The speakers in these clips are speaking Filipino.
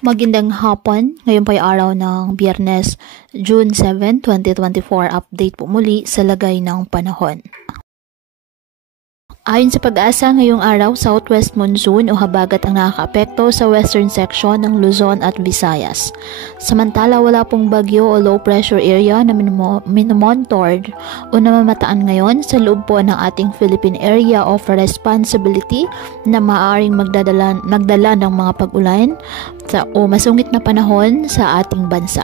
Magandang hapon. Ngayon po ay araw ng Biyernes, June 7, 2024. Update po muli sa lagay ng panahon. Ayon sa pag-asa, ngayong araw, southwest monsoon o habagat ang nakakaapekto sa western section ng Luzon at Visayas. Samantala, wala pong bagyo o low pressure area na minimonitored o namamataan ngayon sa loob po ng ating Philippine Area of Responsibility na maaaring magdala ng mga pag-ulan o masungit na panahon sa ating bansa.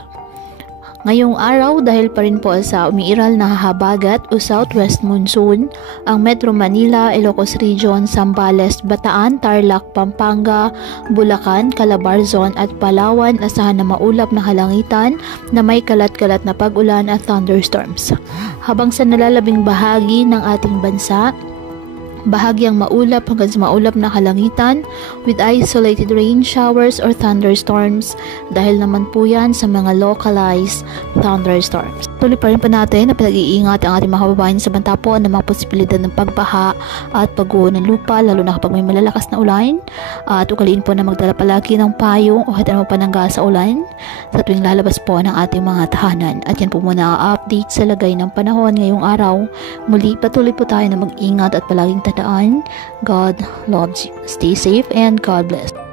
Ngayong araw, dahil pa rin po sa umiiral na habagat o southwest monsoon, ang Metro Manila, Ilocos Region, Zambales, Bataan, Tarlac, Pampanga, Bulacan, Calabarzon at Palawan asahan na maulap na halangitan na may kalat-kalat na pag-ulan at thunderstorms. Habang sa nalalabing bahagi ng ating bansa, bahagyang maulap hanggang sa maulap na kalangitan with isolated rain showers or thunderstorms dahil naman po yan sa mga localized thunderstorms. Tuloy pa rin po natin na pinag-iingat ang ating mga kababayan sa banta po ng mga posibilidad ng pagbaha at pagguho ng lupa lalo na kapag may malalakas na ulan at ugaliin po na magdala palagi ng payong o kahit ano panangga sa ulan sa tuwing lalabas po ng ating mga tahanan. At yan po muna ang update sa lagay ng panahon ngayong araw. Muli patuloy po tayo na mag-ingat at palaging tandaan, God loves you. Stay safe and God bless.